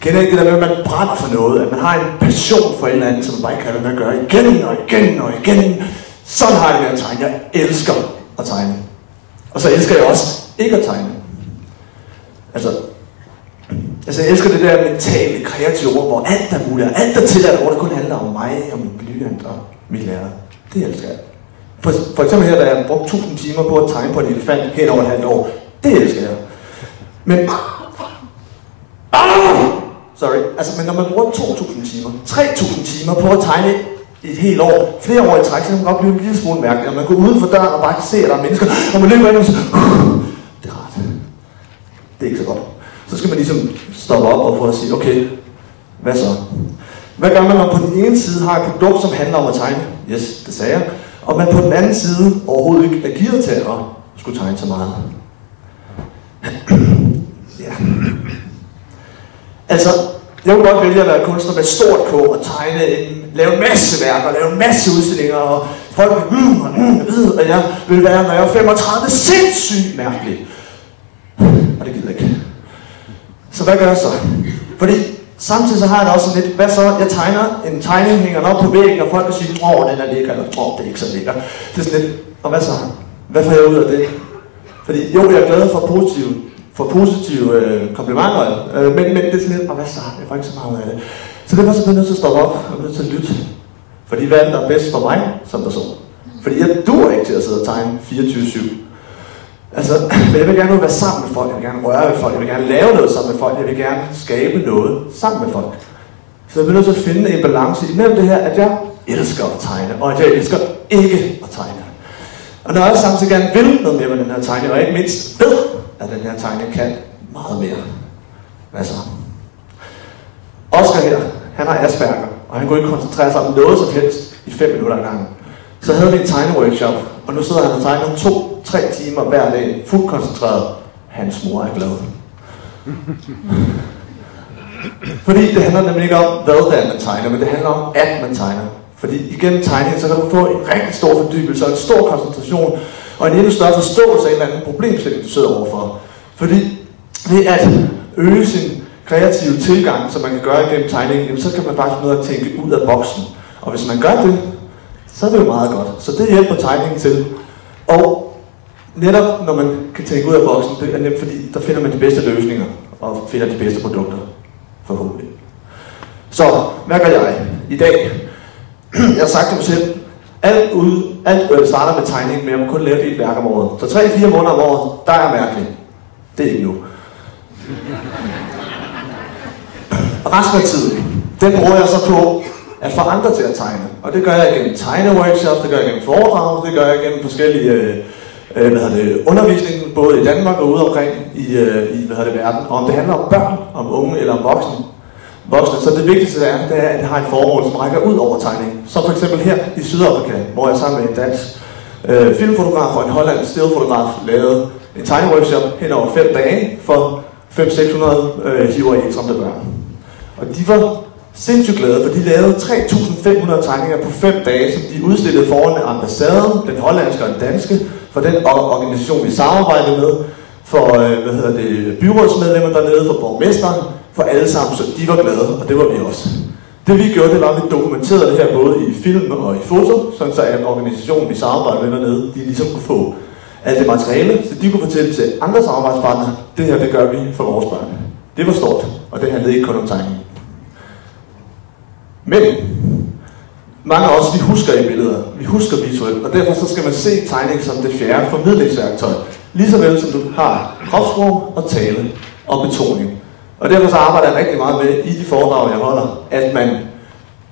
Kender ikke det der med, at man brænder for noget, at man har en passion for et eller andet, som man bare ikke kan lade med at gøre igen og igen og igen. Sådan har jeg det med at tegne. Jeg elsker at tegne. Og så elsker jeg også ikke at tegne. Altså jeg elsker det der mentale, kreative rum, hvor alt er muligt, alt er tilladt, hvor det kun handler om mig, om min blyant og min lærer. Det elsker jeg. For eksempel her, da jeg brugte 1000 timer på at tegne på en elefant hen over et halvt år. Det elsker jeg. Men men når man bruger 2000 timer, 3000 timer på at tegne et helt år, flere år i træk, så kan man godt blive en lille smule mærkeligt. Og man går uden for døren og bare kan se, at der er mennesker, og man løber ind og så, det er rart. Det er ikke så godt. Så skal man ligesom stoppe op og få at sige, okay, hvad så? Hvad gør man, når på den ene side har et produkt, som handler om at tegne? Yes, det sagde jeg. Og man på den anden side overhovedet ikke er gearet til at skulle tegne så meget. Ja. Altså, jeg vil godt vælge at være kunstner med et stort K og tegne lave en masse værker, lave en masse udstillinger, og folk og jeg vil være, når jeg er 35, sindssygt mærkelig. Og det gider jeg ikke. Så hvad gør jeg så? Fordi samtidig så har jeg da også lidt, hvad så? Jeg tegner en tegning, hænger op på væggen, og folk kan sige, den er lækker, eller det er ikke så lækker. Det er sådan lidt, og hvad så? Hvad får jeg ud af det? Fordi jo, jeg er glad for positive komplimenter, men det er sådan lidt, og hvad så? Jeg får ikke så meget af det. Så det var så nødt til at stoppe op, og nødt til at lytte. Fordi hvad er der bedst for mig som person? Fordi jeg duer ikke til at sidde og tegne 24/7. Altså, men jeg vil gerne være sammen med folk, jeg vil gerne røre ved folk, jeg vil gerne lave noget sammen med folk, jeg vil gerne skabe noget sammen med folk. Så jeg vil nødt til at finde en balance imellem det her, at jeg elsker at tegne, og at jeg elsker ikke at tegne. Og når jeg samtidig gerne vil noget mere med den her tegning, og ikke mindst ved, at den her tegning kan meget mere. Hvad så? Oscar her, han har Asperger, og han kunne ikke koncentrere sig om noget som helst i 5 minutter ad gangen. Så havde vi en tegneworkshop, og nu sidder han og tegner 2-3 timer hver dag, fuldt koncentreret. Hans mor er glad. Fordi det handler nemlig ikke om, hvad det er, man tegner, men det handler om, at man tegner. Fordi igennem tegningen, så kan du få en rigtig stor fordybelse, og en stor koncentration, og en endnu større forståelse af en eller anden problemstilling, du sidder overfor. Fordi ved at øge sin kreative tilgang, som man kan gøre igennem tegningen, så kan man faktisk nå at tænke ud af boksen. Og hvis man gør det, så er det jo meget godt. Så det hjælper tegningen til. Og netop når man kan tænke ud af boksen, det er nemt, fordi der finder man de bedste løsninger, og finder de bedste produkter, forhåbentlig. Så, hvad gør jeg i dag? Jeg har sagt til mig selv, alt starter med tegning, men jeg må kun lave et værk om året. Så 3-4 måneder om året, der er jeg mærkelig. Det er ikke nu. Resten af tiden, den bruger jeg så på at få andre til at tegne. Og det gør jeg gennem tegneworkshops, det gør jeg gennem foredrag, det gør jeg gennem forskellige undervisning, både i Danmark og ude omkring i verden. Og om det handler om børn, om unge eller om voksne, så det vigtigste er, at det har et formål, som rækker ud over tegning. Som for eksempel her i Sydafrika, hvor jeg sammen med en dansk filmfotograf og en hollandsk stillfotograf lavede en tegneworkshop hen over 5 dage for 500-600 hiv-og-AIDS-ramte børn. Og de var sindssygt glade, for de lavede 3.500 tegninger på 5 dage, som de udstillede foran ambassaden, den hollandske og den danske, for den organisation, vi samarbejdede med, for byrådsmedlemmer dernede, for borgmesteren, for alle sammen, så de var glade, og det var vi også. Det vi gjorde, det var, at vi dokumenterede det her både i film og i foto, sådan så at organisationen, vi samarbejdede med dernede, de ligesom kunne få alt det materiale, så de kunne fortælle til andre samarbejdspartnere, det her, det gør vi for vores børn. Det var stort, og det handlede ikke kun om tegning. Men mange af os, vi husker i billeder, vi husker visuelt, og derfor så skal man se tegning som det fjerde formidlingsværktøj. Lige så vel som du har kropssprog og tale og betoning. Og derfor så arbejder jeg rigtig meget med i de foredrag, jeg holder, at man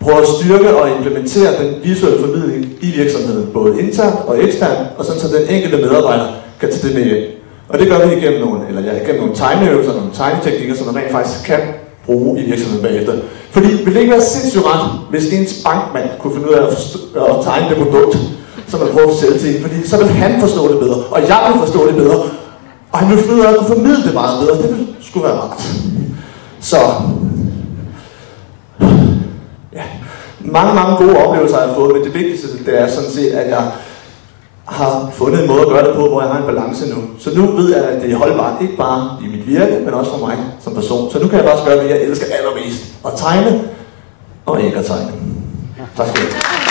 prøver at styrke og implementere den visuelle formidling i virksomheden, både internt og eksternt, og sådan så den enkelte medarbejder kan tage det med hjem. Og det gør vi igennem nogle tegneøvelser, nogle tegneteknikker, som man rent faktisk kan bruge i virksomheden bagefter. Fordi vil det ikke være sindssygt ret, hvis ens bankmand kunne finde ud af at tegne det produkt, som man prøver at sælge til en, fordi så vil han forstå det bedre, og jeg vil forstå det bedre, og han vil finde ud af at formidle det meget bedre. Det vil sgu være rart. Så ja, mange gode oplevelser har jeg fået, men det vigtigste det er sådan set, at jeg har fundet en måde at gøre det på, hvor jeg har en balance nu. Så nu ved jeg, at det er holdbart, ikke bare i mit virke, men også for mig som person. Så nu kan jeg bare gøre, hvad jeg elsker allermest. At tegne og ikke at tegne. Tak skal du have.